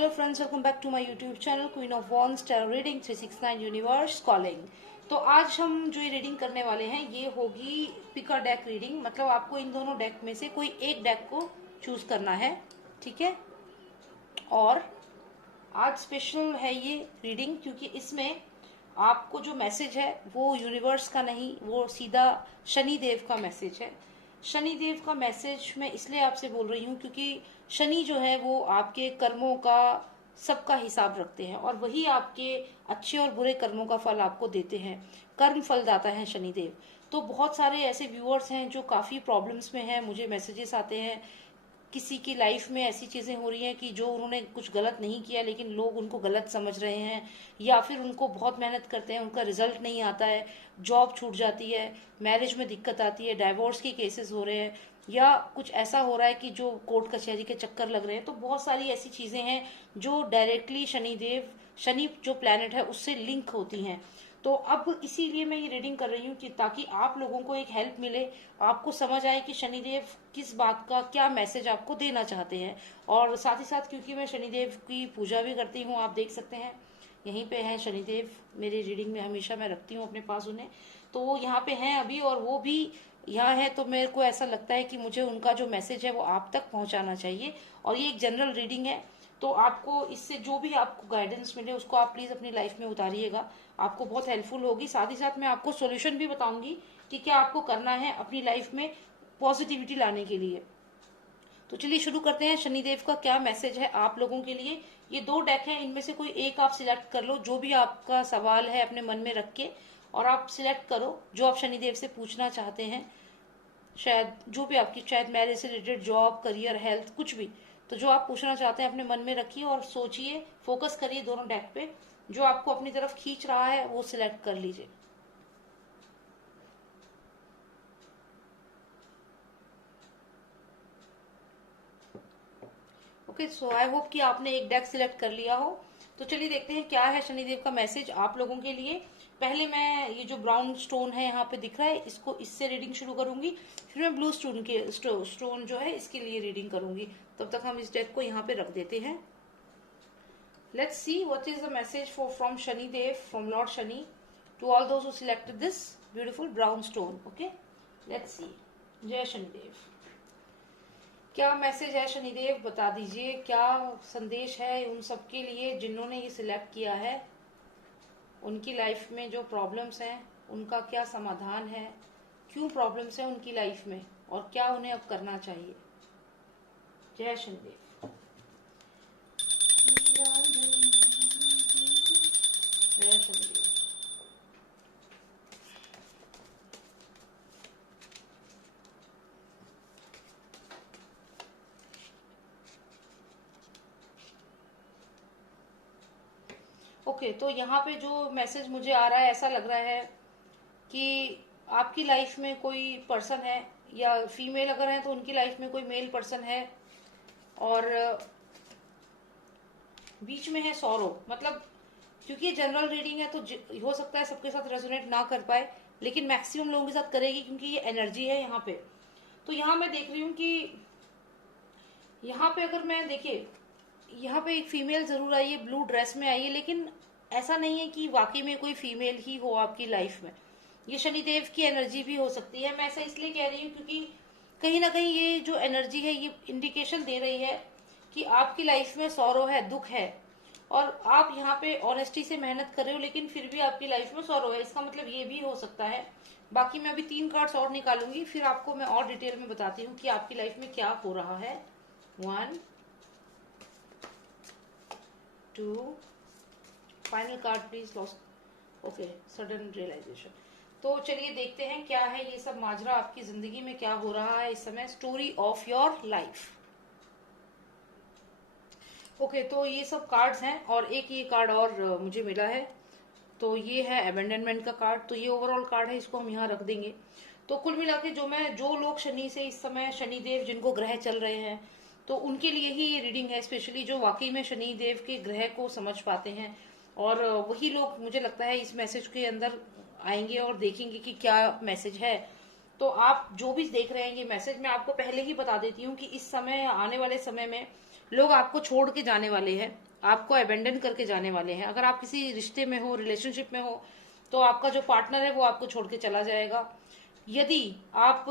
Hello friends, welcome back to my YouTube channel queen of wands tarot reading 369 universe calling. तो आज हम जो ये रीडिंग करने वाले हैं ये होगी पिक अ डेक रीडिंग। मतलब आपको इन दोनों डेक में से कोई एक डेक को चूज करना है, ठीक है। और आज स्पेशल है ये रीडिंग क्योंकि इसमें आपको जो मैसेज है वो यूनिवर्स का नहीं, वो सीधा शनि देव का मैसेज है। शनि देव का मैसेज मैं इसलिए आपसे बोल रही हूँ क्योंकि शनि जो है वो आपके कर्मों का सबका हिसाब रखते हैं और वही आपके अच्छे और बुरे कर्मों का फल आपको देते हैं। कर्म फल दाता है शनिदेव। तो बहुत सारे ऐसे व्यूअर्स हैं जो काफ़ी प्रॉब्लम्स में हैं, मुझे मैसेजेस आते हैं। किसी की लाइफ में ऐसी चीज़ें हो रही हैं कि जो उन्होंने कुछ गलत नहीं किया लेकिन लोग उनको गलत समझ रहे हैं, या फिर उनको बहुत मेहनत करते हैं, उनका रिजल्ट नहीं आता है, जॉब छूट जाती है, मैरिज में दिक्कत आती है, डाइवोर्स के केसेस हो रहे हैं, या कुछ ऐसा हो रहा है कि जो कोर्ट कचहरी के चक्कर लग रहे हैं। तो बहुत सारी ऐसी चीज़ें हैं जो डायरेक्टली शनिदेव, शनि जो प्लैनेट है उससे लिंक होती हैं। तो अब इसीलिए मैं ये रीडिंग कर रही हूँ कि ताकि आप लोगों को एक हेल्प मिले, आपको समझ आए कि शनिदेव किस बात का क्या मैसेज आपको देना चाहते हैं। और साथ ही साथ क्योंकि मैं शनिदेव की पूजा भी करती हूँ, आप देख सकते हैं यहीं पे हैं शनिदेव, मेरी रीडिंग में हमेशा मैं रखती हूँ अपने पास उन्हें। तो वो यहाँ पे हैं अभी और वो भी यहाँ है, तो मेरे को ऐसा लगता है कि मुझे उनका जो मैसेज है वो आप तक पहुँचाना चाहिए। और ये एक जनरल रीडिंग है, तो आपको इससे जो भी आपको गाइडेंस मिले उसको आप प्लीज़ अपनी लाइफ में उतारिएगा, आपको बहुत हेल्पफुल होगी। साथ ही साथ मैं आपको सॉल्यूशन भी बताऊंगी कि क्या आपको करना है अपनी लाइफ में पॉजिटिविटी लाने के लिए। तो चलिए शुरू करते हैं, शनिदेव का क्या मैसेज है आप लोगों के लिए। ये दो डेक हैं, इनमें से कोई एक आप सिलेक्ट कर लो, जो भी आपका सवाल है अपने मन में रख के, और आप सिलेक्ट करो जो आप शनिदेव से पूछना चाहते हैं। शायद जो भी आपकी, शायद मैरिज से रिलेटेड, जॉब, करियर, हेल्थ, कुछ भी। तो जो आप पूछना चाहते हैं अपने मन में रखिए और सोचिए, फोकस करिए दोनों डेक पे। जो आपको अपनी तरफ खींच रहा है वो सिलेक्ट कर लीजिए। ओके, सो आई होप कि आपने एक डेक सिलेक्ट कर लिया हो। तो चलिए देखते हैं क्या है शनिदेव का मैसेज आप लोगों के लिए। पहले मैं ये जो ब्राउन स्टोन है यहाँ पे दिख रहा है, इसको, इससे रीडिंग शुरू करूंगी। फिर मैं ब्लू स्टोन के स्टोन जो है इसके लिए रीडिंग करूंगी। तब तक हम इस डेक को यहाँ पे रख देते हैं। Let's see what is the message for from Shanidev, from lord Shani, to all those who selected this beautiful brown stone. Okay, let's see. जय शनिदेव। क्या मैसेज है शनिदेव, बता दीजिए। क्या संदेश है उन सबके लिए जिन्होंने ये सिलेक्ट किया है। उनकी लाइफ में जो प्रॉब्लम्स हैं उनका क्या समाधान है, क्यों प्रॉब्लम्स हैं उनकी लाइफ में, और क्या उन्हें अब करना चाहिए। जय शनिदेव। जय शनिदेव। ओके, तो यहाँ पे जो मैसेज मुझे आ रहा है, ऐसा लग रहा है कि आपकी लाइफ में कोई पर्सन है, या फीमेल अगर है तो उनकी लाइफ में कोई मेल पर्सन है, और बीच में है सौरव। मतलब क्योंकि ये जनरल रीडिंग है तो हो सकता है सबके साथ रेजोनेट ना कर पाए, लेकिन मैक्सिमम लोगों के साथ करेगी क्योंकि ये एनर्जी है यहाँ पे। तो यहाँ मैं देख रही हूँ कि यहाँ पे अगर मैं देखिए, यहाँ पे एक फीमेल जरूर आई है, ब्लू ड्रेस में आई है, लेकिन ऐसा नहीं है कि वाकई में कोई फीमेल ही हो आपकी लाइफ में। ये शनिदेव की एनर्जी भी हो सकती है। मैं ऐसा इसलिए कह रही हूँ क्योंकि कहीं ना कहीं ये जो एनर्जी है ये इंडिकेशन दे रही है कि आपकी लाइफ में सौरव है, दुख है, और आप यहाँ पे ऑनेस्टी से मेहनत कर रहे हो, लेकिन फिर भी आपकी लाइफ में सौरव है। इसका मतलब ये भी हो सकता है। बाकी मैं अभी 3 कार्ड्स और निकालूंगी, फिर आपको मैं और डिटेल में बताती हूँ कि आपकी लाइफ में क्या हो रहा है। 1 2, final card please, lost. Okay, sudden realisation. तो चलिए देखते हैं क्या है ये सब माजरा, आपकी जिंदगी में क्या हो रहा है इस समय। Story of your life. Okay, तो ये सब कार्ड्स हैं और एक ये कार्ड और मुझे मिला है, तो ये है अबेंडनमेंट का कार्ड। तो ये ओवरऑल कार्ड है, इसको हम यहाँ रख देंगे। तो कुल मिला के जो लोग शनि से इस समय, शनिदेव जिनको ग्रह चल रहे हैं, तो उनके लिए ही ये रीडिंग है, स्पेशली जो वाकई में शनिदेव के ग्रह को समझ पाते हैं। और वही लोग मुझे लगता है इस मैसेज के अंदर आएंगे और देखेंगे कि क्या मैसेज है। तो आप जो भी देख रहे हैं ये मैसेज, मैं आपको पहले ही बता देती हूँ कि इस समय, आने वाले समय में लोग आपको छोड़ के जाने वाले हैं, आपको अबेंडन करके जाने वाले हैं। अगर आप किसी रिश्ते में हो, रिलेशनशिप में हो, तो आपका जो पार्टनर है वो आपको छोड़ के चला जाएगा। यदि आप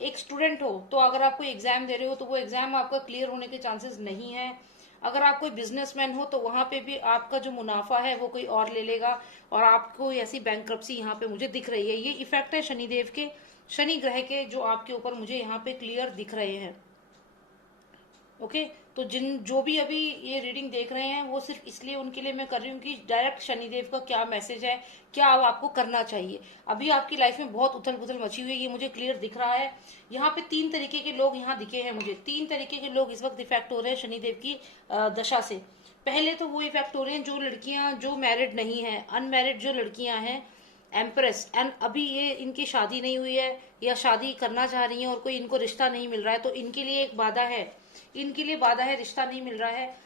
एक स्टूडेंट हो तो अगर आप कोई एग्जाम दे रहे हो तो वो एग्जाम आपका क्लियर होने के चांसेस नहीं है। अगर आप कोई बिजनेसमैन हो तो वहां पे भी आपका जो मुनाफा है वो कोई और ले लेगा, और आपको ऐसी बैंक्रप्सी यहाँ पे मुझे दिख रही है। ये इफेक्ट है शनिदेव के, शनि ग्रह के, जो आपके ऊपर मुझे यहाँ पे क्लियर दिख रहे हैं। ओके, तो जो भी अभी ये रीडिंग देख रहे हैं वो सिर्फ इसलिए उनके लिए मैं कर रही हूँ कि डायरेक्ट शनिदेव का क्या मैसेज है, क्या अब आपको करना चाहिए। अभी आपकी लाइफ में बहुत उथल पुथल मची हुई है, ये मुझे क्लियर दिख रहा है। यहाँ पे 3 तरीके के लोग यहाँ दिखे हैं मुझे, 3 तरीके के लोग इस वक्त इफेक्ट हो रहे हैं शनिदेव की दशा से। पहले तो वो इफेक्ट हो रहे हैं जो लड़कियां जो मैरिड नहीं है, अनमैरिड जो लड़कियां हैं, एम्प्रेस, एंड अभी ये इनकी शादी नहीं हुई है या शादी करना चाह रही हैं और कोई इनको रिश्ता नहीं मिल रहा है, तो इनके लिए एक बाधा है, इनके लिए बाधा है, रिश्ता नहीं मिल रहा है।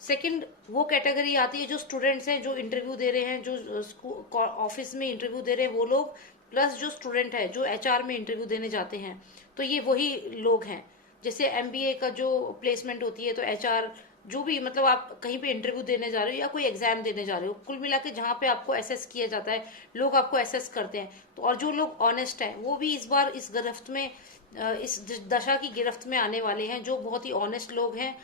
सेकंड वो कैटेगरी आती है जो स्टूडेंट्स हैं, जो इंटरव्यू दे रहे हैं, जो ऑफिस में इंटरव्यू दे रहे हैं वो लोग, प्लस जो स्टूडेंट है जो एचआर में इंटरव्यू देने जाते हैं, तो ये वही लोग हैं। जैसे एमबीए का जो प्लेसमेंट होती है तो एचआर, जो भी मतलब आप कहीं पे इंटरव्यू देने जा रहे हो या कोई एग्जाम देने जा रहे हो, कुल मिला के जहाँ पे आपको एसेस किया जाता है, लोग आपको एसेस करते हैं। तो और जो लोग ऑनेस्ट हैं वो भी इस बार इस गिरफ्त में, इस दशा की गिरफ्त में आने वाले हैं। जो बहुत ही ऑनेस्ट लोग हैं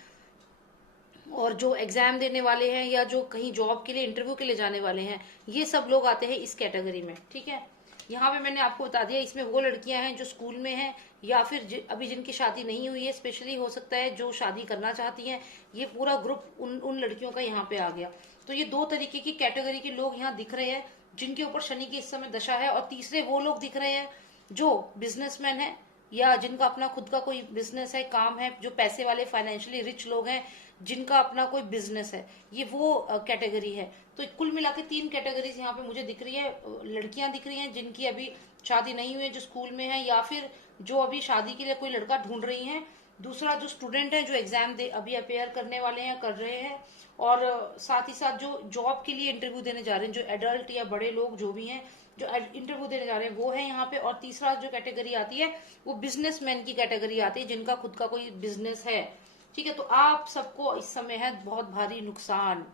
और जो एग्जाम देने वाले हैं या जो कहीं जॉब के लिए इंटरव्यू के लिए जाने वाले हैं, ये सब लोग आते हैं इस कैटेगरी में। ठीक है, यहाँ पे मैंने आपको बता दिया, इसमें वो लड़कियां हैं जो स्कूल में हैं या फिर अभी जिनकी शादी नहीं हुई है, स्पेशली हो सकता है जो शादी करना चाहती हैं, ये पूरा ग्रुप उन लड़कियों का यहाँ पे आ गया। तो ये 2 तरीके की कैटेगरी के लोग यहाँ दिख रहे हैं जिनके ऊपर शनि की इस समय दशा है। और तीसरे वो लोग दिख रहे हैं जो बिजनेसमैन है या जिनका अपना खुद का कोई बिजनेस है, काम है, जो पैसे वाले फाइनेंशियली रिच लोग हैं जिनका अपना कोई बिजनेस है, ये वो कैटेगरी है। तो कुल मिला के 3 कैटेगरीज यहाँ पे मुझे दिख रही है। लड़कियां दिख रही हैं जिनकी अभी शादी नहीं हुई है, जो स्कूल में है, या फिर जो अभी शादी के लिए कोई लड़का ढूंढ रही हैं। दूसरा जो स्टूडेंट है जो एग्जाम दे अभी अपेयर करने वाले हैं, कर रहे हैं, और साथ ही साथ जो जॉब के लिए इंटरव्यू देने जा रहे हैं, जो एडल्ट या बड़े लोग जो भी हैं जो इंटरव्यू देने जा रहे हैं वो है यहाँ पे। और तीसरा जो कैटेगरी आती है वो बिजनेसमैन की कैटेगरी आती है जिनका खुद का कोई बिजनेस है। ठीक है, तो आप सबको इस समय है बहुत भारी नुकसान।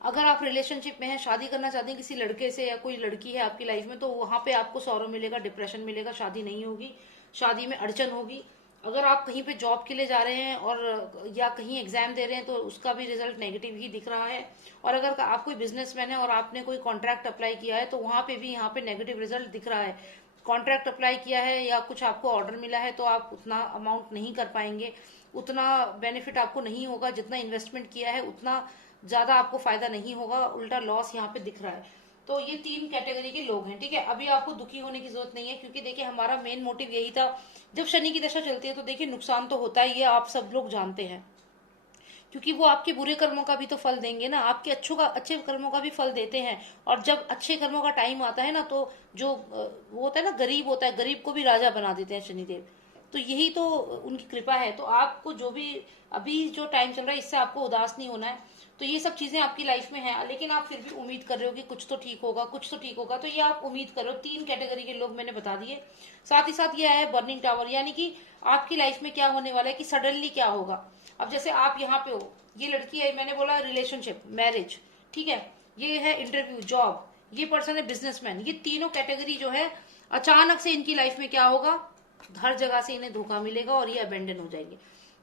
अगर आप रिलेशनशिप में हैं, शादी करना चाहते हैं किसी लड़के से या कोई लड़की है आपकी लाइफ में, तो वहां पे आपको सौरव मिलेगा, डिप्रेशन मिलेगा, शादी नहीं होगी, शादी में अड़चन होगी। अगर आप कहीं पे जॉब के लिए जा रहे हैं और या कहीं एग्जाम दे रहे हैं तो उसका भी रिजल्ट नेगेटिव ही दिख रहा है। और अगर आप कोई बिजनेसमैन है और आपने कोई कॉन्ट्रैक्ट अप्लाई किया है तो वहां पे भी यहाँ पे नेगेटिव रिजल्ट दिख रहा है। कॉन्ट्रैक्ट अप्लाई किया है या कुछ आपको ऑर्डर मिला है तो आप उतना अमाउंट नहीं कर पाएंगे, उतना बेनिफिट आपको नहीं होगा, जितना इन्वेस्टमेंट किया है उतना ज्यादा आपको फायदा नहीं होगा, उल्टा लॉस यहाँ पे दिख रहा है। तो ये 3 कैटेगरी के लोग हैं। ठीक है, अभी आपको दुखी होने की जरूरत नहीं है, क्योंकि देखिए हमारा मेन मोटिव यही था। जब शनि की दशा चलती है तो देखिए नुकसान तो होता है, ये आप सब लोग जानते हैं, क्योंकि वो आपके बुरे कर्मों का भी तो फल देंगे ना, आपके अच्छे कर्मों का भी फल देते हैं। और जब अच्छे कर्मों का टाइम आता है ना, तो जो वो होता है ना, गरीब होता है, गरीब को भी राजा बना देते हैं शनिदेव। तो यही तो उनकी कृपा है। तो आपको जो भी अभी जो टाइम चल रहा है इससे आपको उदास नहीं होना है। तो ये सब चीजें आपकी लाइफ में है, लेकिन आप फिर भी उम्मीद कर रहे हो कि कुछ तो ठीक होगा, कुछ तो ठीक होगा। तो ये आप उम्मीद कर रहे हो। 3 कैटेगरी के लोग मैंने बता दिए। साथ ही साथ ये है बर्निंग टावर, यानी कि आपकी लाइफ में क्या होने वाला है, कि सडनली क्या होगा। अब जैसे आप यहाँ पे हो, ये लड़की है, मैंने बोला रिलेशनशिप, मैरिज, ठीक है, ये है इंटरव्यू, जॉब, ये पर्सन है बिजनेसमैन। ये तीनों कैटेगरी जो है अचानक से इनकी लाइफ में क्या होगा, हर जगह से इन्हें धोखा मिलेगा और ये अबेंडन हो जाएंगे।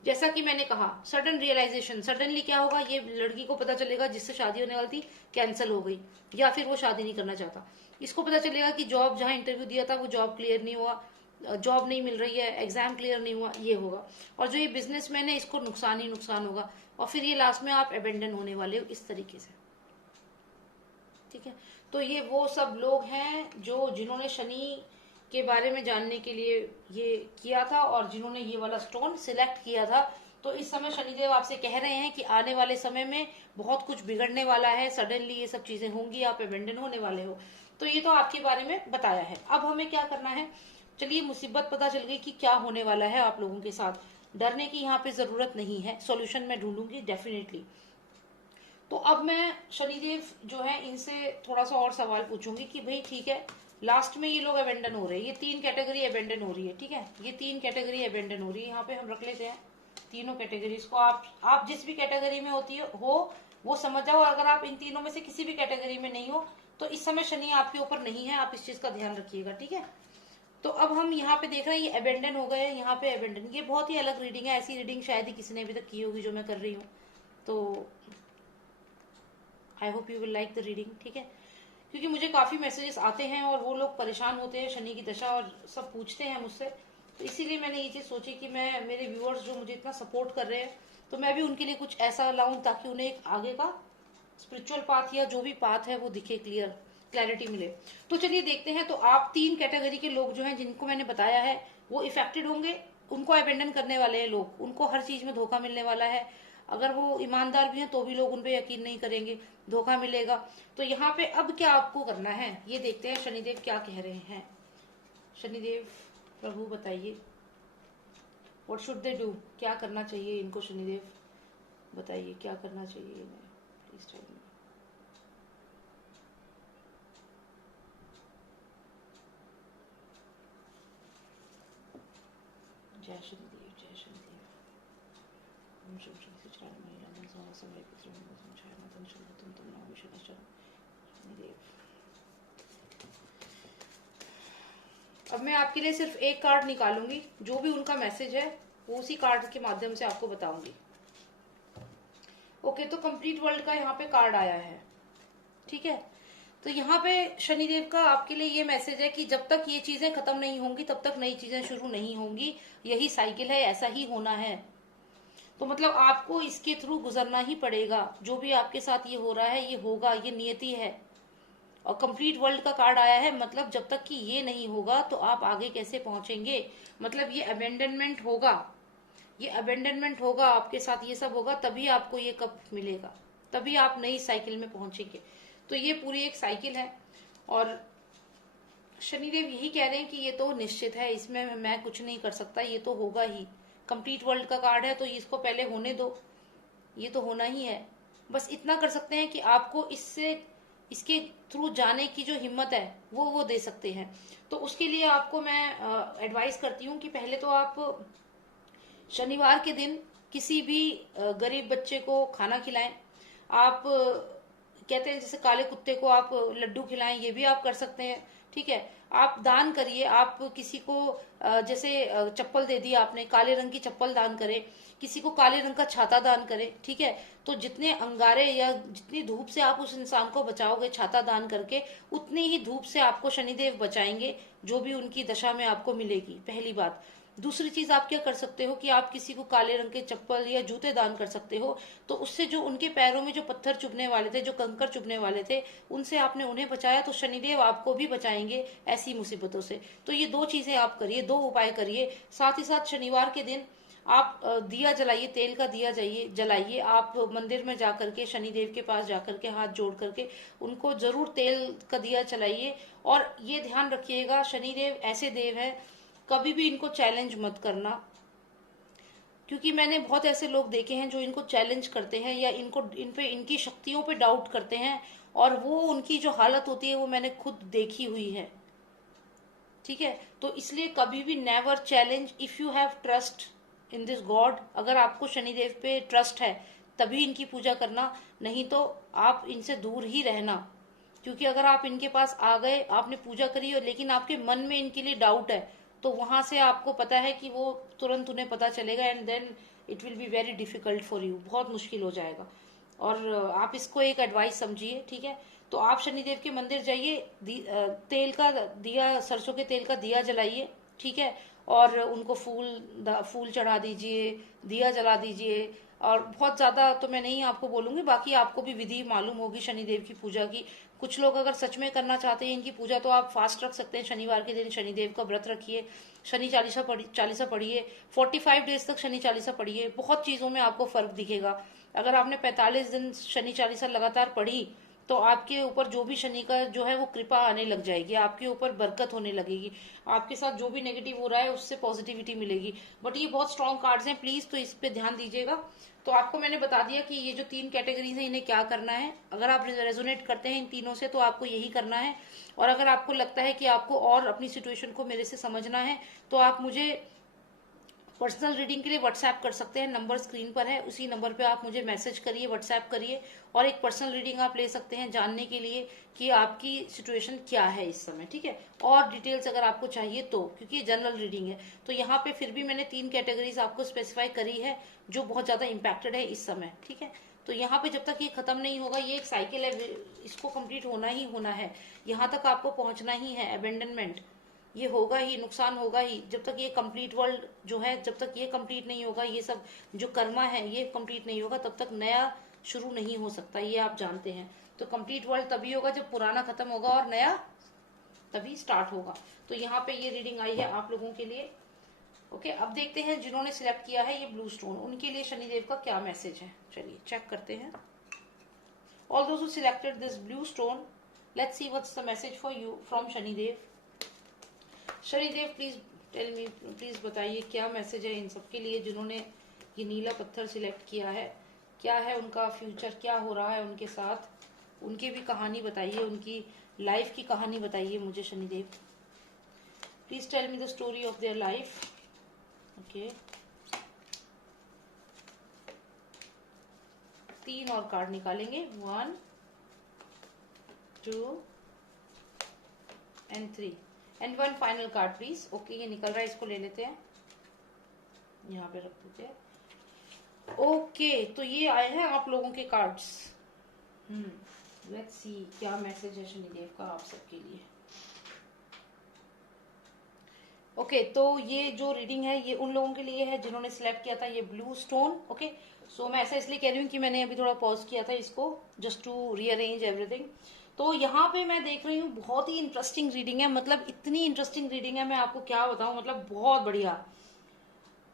जैसा कि मैंने कहा, सडन रियलाइजेशन, सडनली क्या होगा, ये लड़की को पता चलेगा जिससे शादी होने वाली थी कैंसिल हो गई, या फिर वो शादी नहीं करना चाहता। इसको पता चलेगा कि जॉब जहां इंटरव्यू दिया था वो जॉब क्लियर नहीं हुआ, जॉब नहीं मिल रही है, एग्जाम क्लियर नहीं हुआ, ये होगा। और जो ये बिजनेसमैन है इसको नुकसान ही नुकसान होगा, और फिर ये लास्ट में आप अबेंडन होने वाले हो इस तरीके से। ठीक है, तो ये वो सब लोग हैं जो जिन्होंने शनि के बारे में जानने के लिए ये किया था और जिन्होंने ये वाला स्टोन सिलेक्ट किया था। तो इस समय शनिदेव आपसे कह रहे हैं कि आने वाले समय में बहुत कुछ बिगड़ने वाला है, सडनली ये सब चीजें होंगी, आप अबेंडन होने वाले हो। तो ये तो आपके बारे में बताया है। अब हमें क्या करना है, चलिए मुसीबत पता चल गई कि क्या होने वाला है आप लोगों के साथ। डरने की यहाँ पे जरूरत नहीं है, सॉल्यूशन मैं ढूंढूंगी डेफिनेटली। तो अब मैं शनिदेव जो है इनसे थोड़ा सा और सवाल पूछूंगी कि भाई ठीक है, लास्ट में ये लोग अबेंडन हो रहे हैं, ये 3 कैटेगरी अबेंडन हो रही है। ठीक है, ये 3 कैटेगरी अबेंडन हो रही है, यहाँ पे हम रख लेते हैं तीनों कैटेगरीज को आप जिस भी कैटेगरी में होती हो वो समझ जाओ। अगर आप इन तीनों में से किसी भी कैटेगरी में नहीं हो तो इस समय शनि आपके ऊपर नहीं है, आप इस चीज का ध्यान रखिएगा, ठीक है। तो अब हम यहाँ पे देख रहे हैं ये अबेंडन हो गए, यहाँ पे अबेंडन, ये बहुत ही अलग रीडिंग है, ऐसी रीडिंग शायद ही किसी ने अभी तक की होगी जो मैं कर रही हूँ। तो I hope you will like the reading, ठीक है। क्योंकि मुझे काफी मैसेजेस आते हैं और वो लोग परेशान होते हैं शनि की दशा और सब पूछते हैं मुझसे, तो इसीलिए मैंने ये चीज सोची कि मैं मेरे व्यूअर्स जो मुझे इतना सपोर्ट कर रहे हैं तो मैं भी उनके लिए कुछ ऐसा लाऊं ताकि उन्हें एक आगे का स्पिरिचुअल पाथ या जो भी पाथ है वो दिखे, क्लैरिटी मिले। तो चलिए देखते हैं। तो आप 3 कैटेगरी के लोग जो हैं जिनको मैंने बताया है वो इफेक्टेड होंगे, उनको अबेंडन करने वाले हैं लोग, उनको हर चीज में धोखा मिलने वाला है। अगर वो ईमानदार भी हैं तो भी लोग उन पे यकीन नहीं करेंगे, धोखा मिलेगा। तो यहाँ पे अब क्या आपको करना है ये देखते हैं शनिदेव क्या कह रहे हैं। शनिदेव प्रभु बताइए, व्हाट शुड दे डू, क्या करना चाहिए इनको, शनिदेव बताइए क्या करना चाहिए इन्हें, प्लीज टेल मी। जय शनिदेव, जय शनिदेव। ओम शिव शक्ति चरण महिला समय पुत्र तुम नाम शनिदेव। अब मैं आपके लिए सिर्फ एक कार्ड निकालूंगी, जो भी उनका मैसेज है वो उसी कार्ड के माध्यम से आपको बताऊंगी। ओके, तो कंप्लीट वर्ल्ड का यहाँ पे कार्ड आया है, ठीक है। तो यहाँ पे शनिदेव का आपके लिए ये मैसेज है कि जब तक ये चीजें खत्म नहीं होंगी तब तक नई चीजें शुरू नहीं होंगी, यही साइकिल है, ऐसा ही होना है। तो मतलब आपको इसके थ्रू गुजरना ही पड़ेगा, जो भी आपके साथ ये हो रहा है ये होगा, ये नियति है। और कंप्लीट वर्ल्ड का कार्ड आया है, मतलब जब तक कि ये नहीं होगा तो आप आगे कैसे पहुंचेंगे। मतलब ये अबेंडनमेंट होगा, ये अबेंडनमेंट होगा आपके साथ, ये सब होगा तभी आपको ये कप मिलेगा, तभी आप नई साइकिल में पहुंचेंगे। तो ये पूरी एक साइकिल है और शनिदेव यही कह रहे हैं कि ये तो निश्चित है, इसमें मैं कुछ नहीं कर सकता, ये तो होगा ही। कंप्लीट वर्ल्ड का कार्ड है तो इसको पहले होने दो, ये तो होना ही है। बस इतना कर सकते हैं कि आपको इसके थ्रू जाने की जो हिम्मत है वो दे सकते हैं। तो उसके लिए आपको मैं एडवाइस करती हूँ कि पहले तो आप शनिवार के दिन किसी भी गरीब बच्चे को खाना खिलाएं। आप कहते हैं जैसे काले कुत्ते को आप लड्डू खिलाएं, ये भी आप कर सकते हैं, ठीक है। आप दान करिए, आप किसी को जैसे चप्पल दे दी आपने, काले रंग की चप्पल दान करें, किसी को काले रंग का छाता दान करें, ठीक है। तो जितने अंगारे या जितनी धूप से आप उस इंसान को बचाओगे छाता दान करके, उतनी ही धूप से आपको शनिदेव बचाएंगे, जो भी उनकी दशा में आपको मिलेगी, पहली बात। दूसरी चीज आप क्या कर सकते हो कि आप किसी को काले रंग के चप्पल या जूते दान कर सकते हो, तो उससे जो उनके पैरों में जो पत्थर चुभने वाले थे, जो कंकर चुभने वाले थे, उनसे आपने उन्हें बचाया तो शनिदेव आपको भी बचाएंगे ऐसी मुसीबतों से। तो ये 2 चीजें आप करिए, 2 उपाय करिए। साथ ही साथ शनिवार के दिन आप दिया जलाइए, तेल का दिया जलाइए। आप मंदिर में जाकर के शनिदेव के पास जाकर के हाथ जोड़ करके उनको जरूर तेल का दिया जलाइए। और ये ध्यान रखिएगा शनिदेव ऐसे देव है, कभी भी इनको चैलेंज मत करना, क्योंकि मैंने बहुत ऐसे लोग देखे हैं जो इनको चैलेंज करते हैं या इनकी शक्तियों पे डाउट करते हैं, और वो उनकी जो हालत होती है वो मैंने खुद देखी हुई है, ठीक है। तो इसलिए कभी भी never challenge if you have trust in this God. अगर आपको शनिदेव पे ट्रस्ट है तभी इनकी पूजा करना, नहीं तो आप इनसे दूर ही रहना। क्योंकि अगर आप इनके पास आ गए, आपने पूजा करी हो, लेकिन आपके मन में इनके लिए डाउट है, तो वहां से आपको पता है कि वो तुरंत उन्हें पता चलेगा, and then it will be very difficult for you, बहुत मुश्किल हो जाएगा। और आप इसको एक एडवाइस समझिए, ठीक है। तो आप शनिदेव के मंदिर जाइए, तेल का दिया, सरसों के तेल का दिया जलाइए, ठीक है। और उनको फूल चढ़ा दीजिए, दिया जला दीजिए। और बहुत ज्यादा तो मैं नहीं आपको बोलूंगी, बाकी आपको भी विधि मालूम होगी शनिदेव की पूजा की। कुछ लोग अगर सच में करना चाहते हैं इनकी पूजा तो आप फास्ट रख सकते हैं, शनिवार के दिन शनिदेव का व्रत रखिए, शनि चालीसा पढ़िए, 45 डेज तक शनि चालीसा पढ़िए, बहुत चीजों में आपको फर्क दिखेगा। अगर आपने 45 दिन शनि चालीसा लगातार पढ़ी तो आपके ऊपर जो भी शनि का जो है वो कृपा आने लग जाएगी, आपके ऊपर बरकत होने लगेगी, आपके साथ जो भी नेगेटिव हो रहा है उससे पॉजिटिविटी मिलेगी। बट ये बहुत स्ट्रॉन्ग कार्ड्स हैं, प्लीज तो इस पे ध्यान दीजिएगा। तो आपको मैंने बता दिया कि ये जो 3 कैटेगरीज हैं इन्हें क्या करना है। अगर आप रेजोनेट करते हैं इन तीनों से तो आपको यही करना है। और अगर आपको लगता है कि आपको और अपनी सिचुएशन को मेरे से समझना है तो आप मुझे पर्सनल रीडिंग के लिए व्हाट्सएप कर सकते हैं, नंबर स्क्रीन पर है, उसी नंबर पे आप मुझे मैसेज करिए, व्हाट्सएप करिए, और एक पर्सनल रीडिंग आप ले सकते हैं जानने के लिए कि आपकी सिचुएशन क्या है इस समय, ठीक है। और डिटेल्स अगर आपको चाहिए तो, क्योंकि ये जनरल रीडिंग है, तो यहाँ पे फिर भी मैंने 3 कैटेगरीज आपको स्पेसिफाई करी है जो बहुत ज्यादा इम्पैक्टेड है इस समय, ठीक है। तो यहाँ पे जब तक ये खत्म नहीं होगा, ये एक साइकिल है, इसको कंप्लीट होना ही होना है, यहाँ तक आपको पहुंचना ही है, अबेंडनमेंट ये होगा ही, नुकसान होगा ही, जब तक ये कंप्लीट वर्ल्ड जो है, जब तक ये कंप्लीट नहीं होगा, ये सब जो कर्मा है ये कंप्लीट नहीं होगा, तब तक नया शुरू नहीं हो सकता, ये आप जानते हैं। तो कंप्लीट वर्ल्ड तभी होगा जब पुराना खत्म होगा और नया तभी स्टार्ट होगा। तो यहाँ पे ये रीडिंग आई है आप लोगों के लिए। ओके, अब देखते हैं जिन्होंने सिलेक्ट किया है ये ब्लू स्टोन, उनके लिए शनिदेव का क्या मैसेज है। चलिए चेक करते हैं। All those who selected this blue stone, let's see what's the message for you from Shanidev. Shanidev please tell me, please बताइए क्या मैसेज है इन सबके लिए जिन्होंने ये नीला पत्थर सिलेक्ट किया है। क्या है उनका फ्यूचर, क्या हो रहा है उनके साथ, उनकी भी कहानी बताइए, उनकी लाइफ की कहानी बताइए मुझे Shanidev. Please tell me the story of their life. Okay, 3 और कार्ड निकालेंगे, 1 2 and 3 and 1 final card please. Okay, ये निकल रहा है, इसको ले लेते हैं, यहाँ पे रख देते हैं। ओके, तो ये आए हैं आप लोगों के कार्ड्स। लेट्स सी क्या मैसेज है शनिदेव का आप सबके लिए। ओके, तो ये जो रीडिंग है ये उन लोगों के लिए है जिन्होंने सिलेक्ट किया था ये ब्लू स्टोन। ओके, सो मैं ऐसा इसलिए कह रही हूँ कि मैंने अभी थोड़ा पॉज किया था इसको, जस्ट टू रीअरेंज एवरीथिंग। तो यहाँ पे मैं देख रही हूँ बहुत ही इंटरेस्टिंग रीडिंग है, मतलब इतनी इंटरेस्टिंग रीडिंग है मैं आपको क्या बताऊं, मतलब बहुत बढ़िया।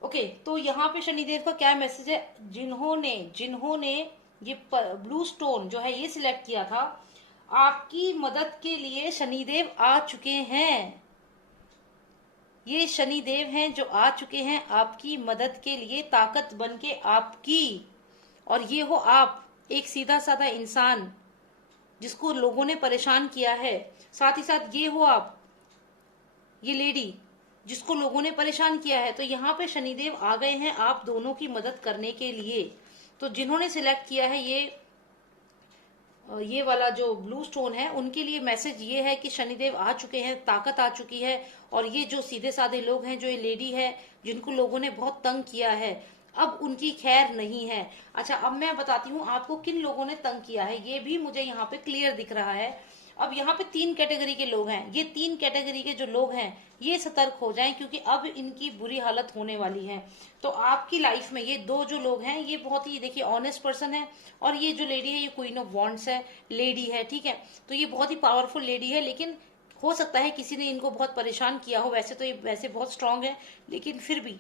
ओके, तो यहाँ पे शनिदेव का क्या मैसेज है, जिन्होंने ये ब्लू स्टोन जो है ये सिलेक्ट किया था, आपकी मदद के लिए शनिदेव आ चुके हैं। ये शनिदेव हैं जो आ चुके हैं आपकी मदद के लिए, ताकत बन के आपकी। और ये हो आप, एक सीधा साधा इंसान जिसको लोगों ने परेशान किया है, साथ ही साथ ये हो आप, ये लेडी जिसको लोगों ने परेशान किया है। तो यहाँ पे शनिदेव आ गए हैं आप दोनों की मदद करने के लिए। तो जिन्होंने सिलेक्ट किया है ये वाला जो ब्लू स्टोन है, उनके लिए मैसेज ये है कि शनिदेव आ चुके हैं, ताकत आ चुकी है। और ये जो सीधे साधे लोग हैं, जो ये लेडी है जिनको लोगों ने बहुत तंग किया है, अब उनकी खैर नहीं है। अच्छा, अब मैं बताती हूँ आपको किन लोगों ने तंग किया है, ये भी मुझे यहाँ पे क्लियर दिख रहा है। अब यहाँ पे 3 कैटेगरी के लोग हैं, ये 3 कैटेगरी के जो लोग हैं ये सतर्क हो जाएं, क्योंकि अब इनकी बुरी हालत होने वाली है। तो आपकी लाइफ में ये 2 जो लोग हैं ये बहुत ही देखिए ऑनेस्ट पर्सन है, और ये जो लेडी है ये क्वीन ऑफ वॉन्ड्स है, लेडी है, ठीक है। तो ये बहुत ही पावरफुल लेडी है, लेकिन हो सकता है किसी ने इनको बहुत परेशान किया हो। वैसे तो ये वैसे बहुत स्ट्रांग है, लेकिन फिर भी।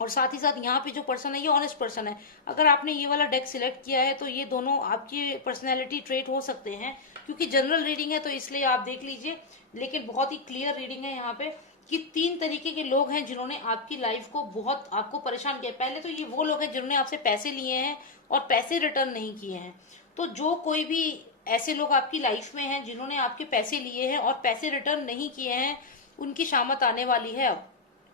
और साथ ही साथ यहाँ पे जो पर्सन है ये ऑनेस्ट पर्सन है। अगर आपने ये वाला डेक सिलेक्ट किया है तो ये दोनों आपकी पर्सनैलिटी ट्रेट हो सकते हैं, क्योंकि जनरल रीडिंग है तो इसलिए आप देख लीजिए, लेकिन बहुत ही क्लियर रीडिंग है यहाँ पे कि 3 तरीके के लोग हैं जिन्होंने आपकी लाइफ को बहुत आपको परेशान किया। पहले तो ये वो लोग हैं जिन्होंने आपसे पैसे लिए हैं और पैसे रिटर्न नहीं किए हैं। तो जो कोई भी ऐसे लोग आपकी लाइफ में हैं जिन्होंने आपके पैसे लिए हैं और पैसे रिटर्न नहीं किए हैं, उनकी शामत आने वाली है। अब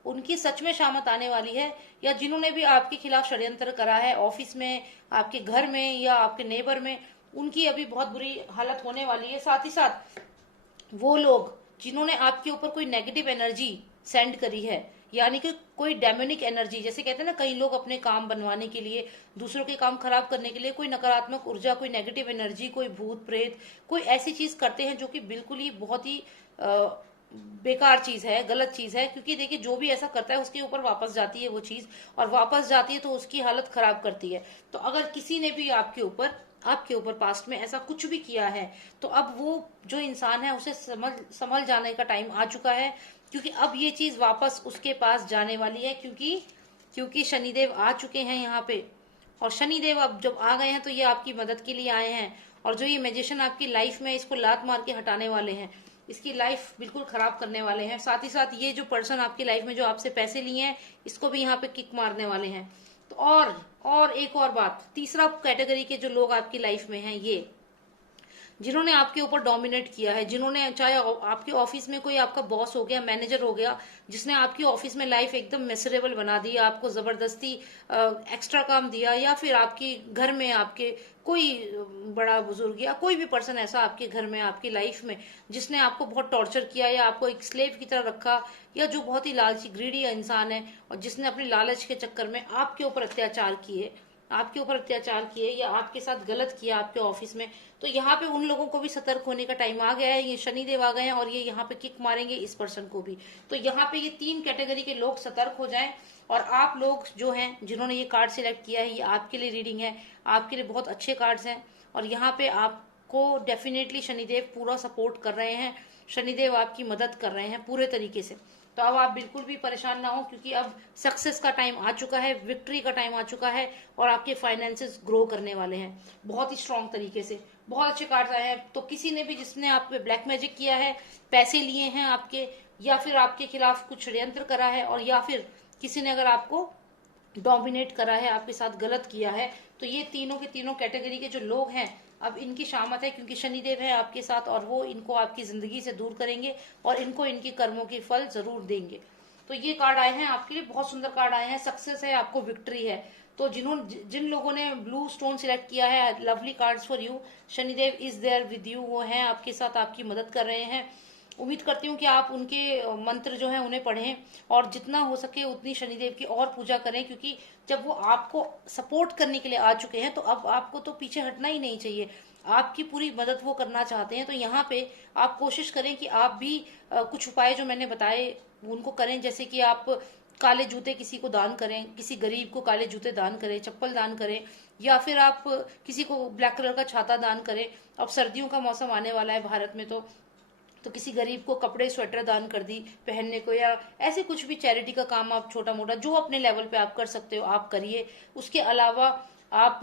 उनकी सच में शामत आने वाली है। या जिन्होंने भी आपके खिलाफ षड्यंत्र करा है ऑफिस में, आपके घर में या आपके नेबर में, उनकी अभी बहुत बुरी हालत होने वाली है। साथ ही साथ वो लोग जिन्होंने आपके ऊपर कोई नेगेटिव एनर्जी सेंड करी है, यानी कि कोई डेमोनिक एनर्जी, जैसे कहते हैं ना कई लोग अपने काम बनवाने के लिए, दूसरों के काम खराब करने के लिए कोई नकारात्मक ऊर्जा, कोई नेगेटिव एनर्जी, कोई भूत प्रेत, कोई ऐसी चीज करते हैं जो कि बिल्कुल ही बहुत ही बेकार चीज है, गलत चीज है। क्योंकि देखिए जो भी ऐसा करता है उसके ऊपर वापस जाती है वो चीज, और वापस जाती है तो उसकी हालत खराब करती है। तो अगर किसी ने भी आपके ऊपर पास्ट में ऐसा कुछ भी किया है, तो अब वो जो इंसान है उसे संभल जाने का टाइम आ चुका है, क्योंकि अब ये चीज वापस उसके पास जाने वाली है। क्योंकि शनिदेव आ चुके हैं यहाँ पे, और शनिदेव अब जब आ गए हैं तो ये आपकी मदद के लिए आए हैं। और जो ये मैजिशियन आपकी लाइफ में, इसको लात मार के हटाने वाले हैं, इसकी लाइफ बिल्कुल खराब करने वाले हैं। साथ ही साथ ये जो पर्सन आपकी लाइफ में जो आपसे पैसे लिए हैं, इसको भी यहाँ पे किक मारने वाले हैं। तो और एक और बात, तीसरा कैटेगरी के जो लोग आपकी लाइफ में हैं, ये जिन्होंने आपके ऊपर डोमिनेट किया है, जिन्होंने चाहे आपके ऑफिस में कोई आपका बॉस हो गया, मैनेजर हो गया, जिसने आपकी ऑफिस में लाइफ एकदम मिसरेबल बना दी, आपको जबरदस्ती एक्स्ट्रा काम दिया, या फिर आपकी घर में आपके कोई बड़ा बुजुर्ग या कोई भी पर्सन ऐसा आपके घर में आपकी लाइफ में जिसने आपको बहुत टॉर्चर किया या आपको एक स्लेव की तरह रखा, या जो बहुत ही लालची ग्रीडी इंसान है और जिसने अपनी लालच के चक्कर में आपके ऊपर अत्याचार किए या आपके साथ गलत किया आपके ऑफिस में, तो यहाँ पे उन लोगों को भी सतर्क होने का टाइम आ गया है। ये शनिदेव आ गए हैं और ये यहाँ पे किक मारेंगे इस पर्सन को भी। तो यहाँ पे ये 3 कैटेगरी के लोग सतर्क हो जाएं। और आप लोग जो हैं जिन्होंने ये कार्ड सिलेक्ट किया है, ये आपके लिए रीडिंग है, आपके लिए बहुत अच्छे कार्ड्स हैं। और यहाँ पे आपको डेफिनेटली शनिदेव पूरा सपोर्ट कर रहे हैं, शनिदेव आपकी मदद कर रहे हैं पूरे तरीके से। तो अब आप बिल्कुल भी परेशान ना हो, क्योंकि अब सक्सेस का टाइम आ चुका है, विक्ट्री का टाइम आ चुका है और आपके फाइनेंसेस ग्रो करने वाले हैं बहुत ही स्ट्रांग तरीके से। बहुत अच्छे कार्ड्स आए हैं। तो किसी ने भी जिसने आप पे ब्लैक मैजिक किया है, पैसे लिए हैं आपके, या फिर आपके खिलाफ कुछ षड्यंत्र करा है, और या फिर किसी ने अगर आपको डोमिनेट करा है, आपके साथ गलत किया है, तो ये तीनों के तीनों कैटेगरी के जो लोग हैं अब इनकी शामत है, क्योंकि शनिदेव है आपके साथ और वो इनको आपकी जिंदगी से दूर करेंगे और इनको इनके कर्मों के फल जरूर देंगे। तो ये कार्ड आए हैं आपके लिए, बहुत सुंदर कार्ड आए हैं। सक्सेस है, आपको विक्ट्री है। तो जिन लोगों ने ब्लू स्टोन सिलेक्ट किया है, lovely cards for you. Shanidev is there with you, वो हैं आपके साथ, आपकी मदद कर रहे हैं। उम्मीद करती हूँ कि आप उनके मंत्र जो है उन्हें पढ़ें और जितना हो सके उतनी शनिदेव की और पूजा करें, क्योंकि जब वो आपको सपोर्ट करने के लिए आ चुके हैं तो अब आपको तो पीछे हटना ही नहीं चाहिए। आपकी पूरी मदद वो करना चाहते हैं। तो यहाँ पे आप कोशिश करें कि आप भी कुछ उपाय जो मैंने बताए उनको करें। जैसे कि आप काले जूते किसी को दान करें, किसी गरीब को काले जूते दान करें, चप्पल दान करें, या फिर आप किसी को ब्लैक कलर का छाता दान करें। अब सर्दियों का मौसम आने वाला है भारत में, तो किसी गरीब को कपड़े स्वेटर दान कर दी पहनने को, या ऐसे कुछ भी चैरिटी का काम आप छोटा मोटा जो अपने लेवल पे आप कर सकते हो आप करिए। उसके अलावा आप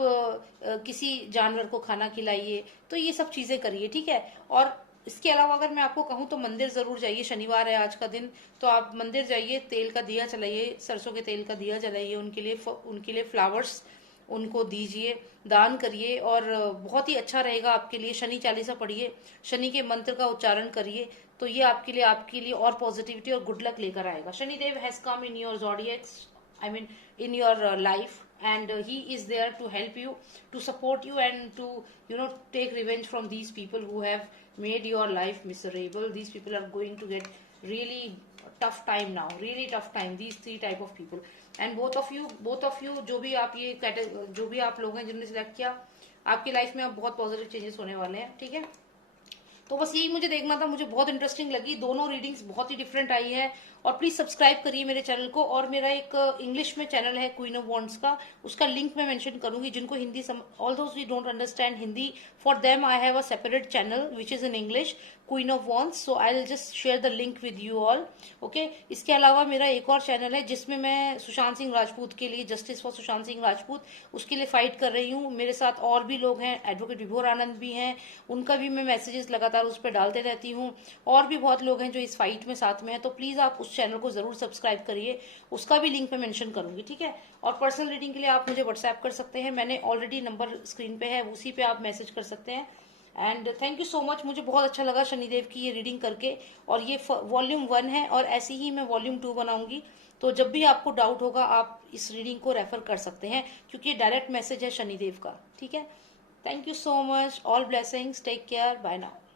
किसी जानवर को खाना खिलाइए, तो ये सब चीजें करिए, ठीक है। और इसके अलावा अगर मैं आपको कहूँ तो मंदिर जरूर जाइए, शनिवार है आज का दिन, तो आप मंदिर जाइए, तेल का दिया जलाइए, सरसों के तेल का दिया जलाइए, उनके लिए फ्लावर्स उनको दीजिए, दान करिए, और बहुत ही अच्छा रहेगा आपके लिए। शनि चालीसा पढ़िए, शनि के मंत्र का उच्चारण करिए, तो ये आपके लिए और पॉजिटिविटी और गुड लक लेकर आएगा। Shanidev has come in your zodiacs, I mean in your life, and he is there to help you, to support you, and to take revenge from these people who have made your life miserable. These people are going to get really tough time now, really tough time, these 3 type of people. And both of you जो भी आप लोग हैं जिन्होंने select किया, आपकी life में अब बहुत पॉजिटिव चेंजेस होने वाले हैं, ठीक है। तो बस यही मुझे देखना था, मुझे बहुत इंटरेस्टिंग लगी, दोनों रीडिंग्स बहुत ही डिफरेंट आई है। और प्लीज सब्सक्राइब करिए मेरे चैनल को। और मेरा एक इंग्लिश में चैनल है क्वीन ऑफ वॉन्ड्स का, उसका लिंक मैं मेंशन करूंगी। जिनको Hindi all those we don't understand Hindi, for them I have a separate channel which is in English, queen of wands. So I will just share the link with you all, okay. इसके अलावा मेरा एक और channel है जिसमें मैं सुशांत सिंह राजपूत के लिए, जस्टिस फॉर सुशांत सिंह राजपूत, उसके लिए फाइट कर रही हूँ। मेरे साथ और भी लोग हैं, एडवोकेट विभोर आनंद भी हैं, उनका भी मैं मैसेजेस लगातार उस पर डालते रहती हूँ। और भी बहुत लोग हैं जो इस फाइट में साथ में है। तो प्लीज आप उस चैनल को जरूर सब्सक्राइब करिए, उसका भी लिंक मैं मेंशन करूंगी, ठीक है। और पर्सनल रीडिंग के लिए आप मुझे व्हाट्सएप कर सकते हैं, मैंने ऑलरेडी नंबर स्क्रीन पे है, उसी पे आप मैसेज कर सकते हैं। And thank you so much, मुझे बहुत अच्छा लगा शनिदेव की ये रीडिंग करके। और ये वॉल्यूम 1 है और ऐसी ही मैं वॉल्यूम 2 बनाऊंगी। तो जब भी आपको डाउट होगा आप इस रीडिंग को रेफर कर सकते हैं, क्योंकि ये डायरेक्ट मैसेज है शनिदेव का, ठीक है। Thank you so much, all blessings, take care, bye now.